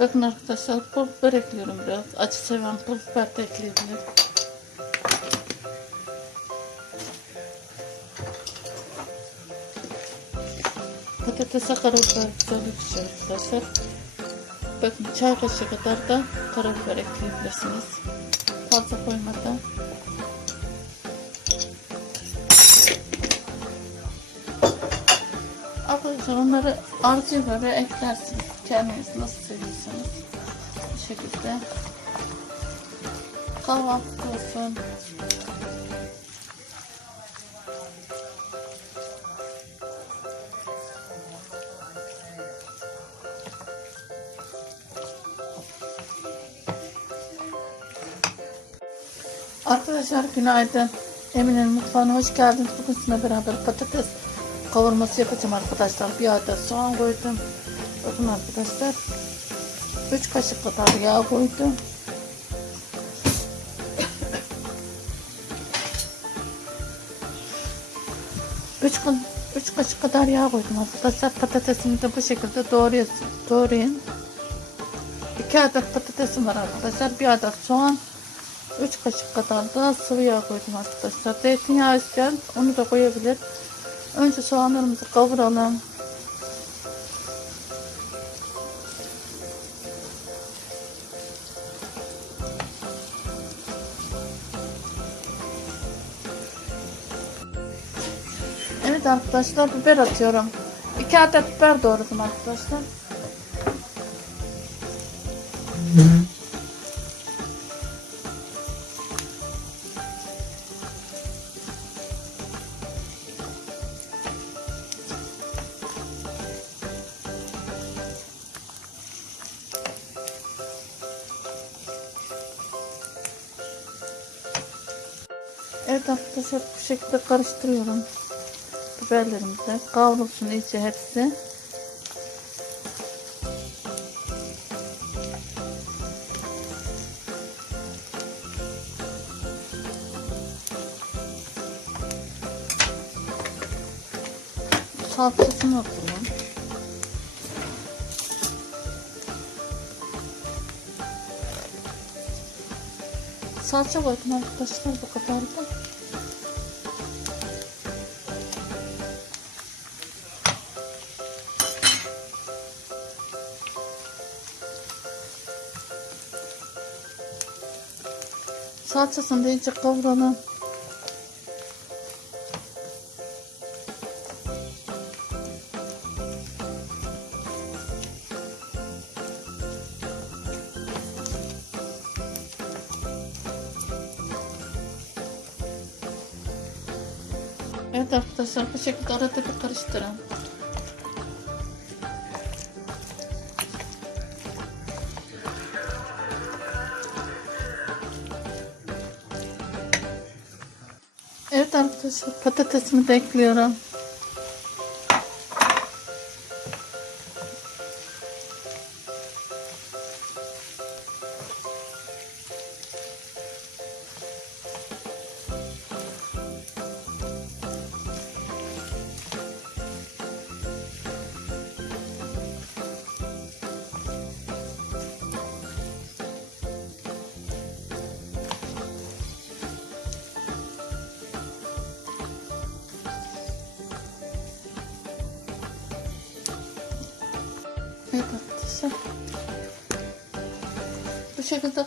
Bakın arkadaşlar pul biber ekliyorum biraz. Acı seven pul biber de ekleyebilir. Patatese karabiber güzel yakışıyor arkadaşlar. Bakın çay kaşığı kadar da karabiber ekleyebilirsiniz. Fazla koymadan. Arkadaşlar onları arzuya göre eklersiniz. Kendiniz nasıl seviyorsanız. Bu şekilde. Kahvaltı olsun. Arkadaşlar günaydın. Emine'nin mutfağına hoş geldiniz. Bugün sizinle beraber patates kavurması yapacağım arkadaşlar. Bir adet soğan koydum. Bakın arkadaşlar. 3 kaşık kadar yağ koydum. Üç, üç kaşık kadar yağ koydum arkadaşlar. Patatesimi de bu şekilde doğrayın. doğrayın. 2 adet patatesim var arkadaşlar. Bir adet soğan. 3 kaşık kadar da sıvı yağ koydum arkadaşlar. Zeytinyağı isteyen onu da koyabilir. Önce soğanlarımızı kavuralım. Evet arkadaşlar biber atıyorum. 2 adet biber doğradım arkadaşlar. Evet arkadaşlar bu şekilde karıştırıyorum. Biberlerimizi de kavrulsun iyice hepsi. Salçasını atalım. Salça koydum arkadaşlar bu kadar da. Salçasını da iyice kavuralım. Evet arkadaşlar bu şekilde arada bir karıştırın. Patatesimi de ekliyorum. Evet arkadaşlar. Bu şekilde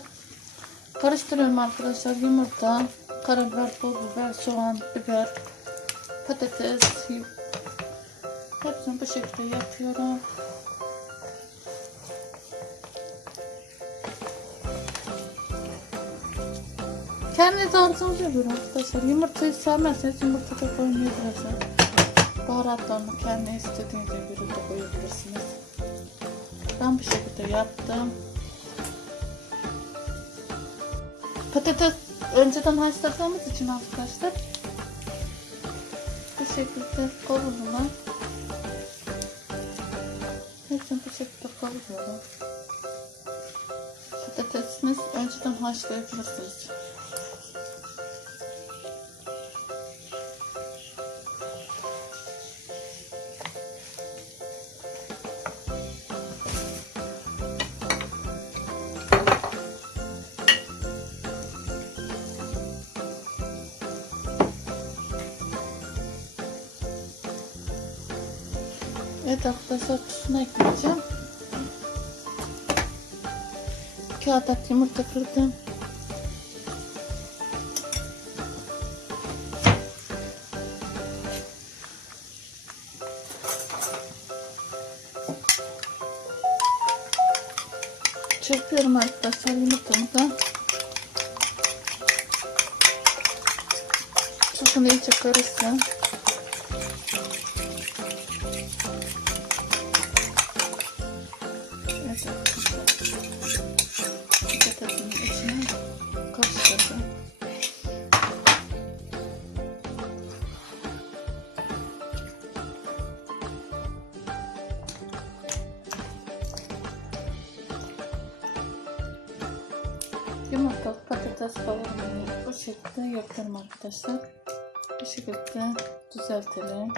karıştırıyorum arkadaşlar. Yumurta, karabiber, pul biber, soğan, biber, patates. Hepsini bu şekilde yapıyorum. Kendiniz arzunuza göre arkadaşlar. Yumurtayı sevmezseniz yumurta da koymayabilirsiniz. Baharatlarını kendi istediğinize göre de koyabilirsiniz. Ben bu şekilde yaptım. Patates önceden haşladığımız için arkadaşlar bu şekilde kavurulan hepsini bu şekilde kavuruyorum. Patatesiniz önceden haşlayabilirsiniz. Evet arkadaşlar tuzunu ekleyeceğim. 2 adet yumurta kırdım. Çırpıyorum arkadaşlar yumurtamı da. Tuzunu iyice karışsın. Yumurta patates kavurmayı bu şekilde yapıyorum arkadaşlar. Bu şekilde düzeltelim.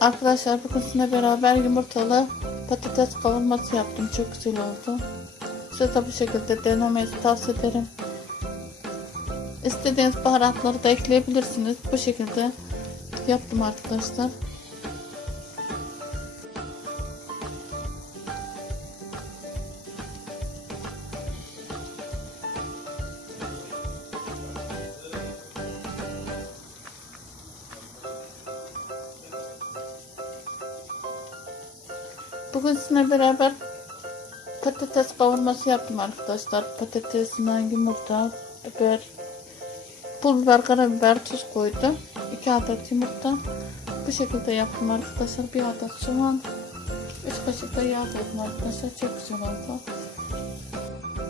Arkadaşlar bugün sizinle beraber yumurtalı patates kavurması yaptım. Çok güzel oldu. Size de bu şekilde denemeyi tavsiye ederim. İstediğiniz baharatları da ekleyebilirsiniz. Bu şekilde yaptım arkadaşlar. Bugün sizinle beraber patates kavurması yaptım arkadaşlar. Patatesine yumurta, biber, pul biber, karabiber, tuz koydum. 2 adet yumurta. Bu şekilde yaptım arkadaşlar. Bir adet soğan, 3 kaşık da yağ koydum arkadaşlar. Çok güzel oldu.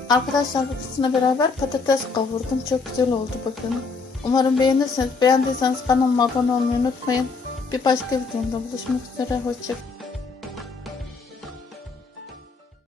Arkadaşlar bu sizinle beraber patates kavurdum. Çok güzel oldu bakın. Umarım beğenirsiniz. Beğendiyseniz kanalıma abone olmayı unutmayın. Bir başka videomda buluşmak üzere. Hoşçakalın.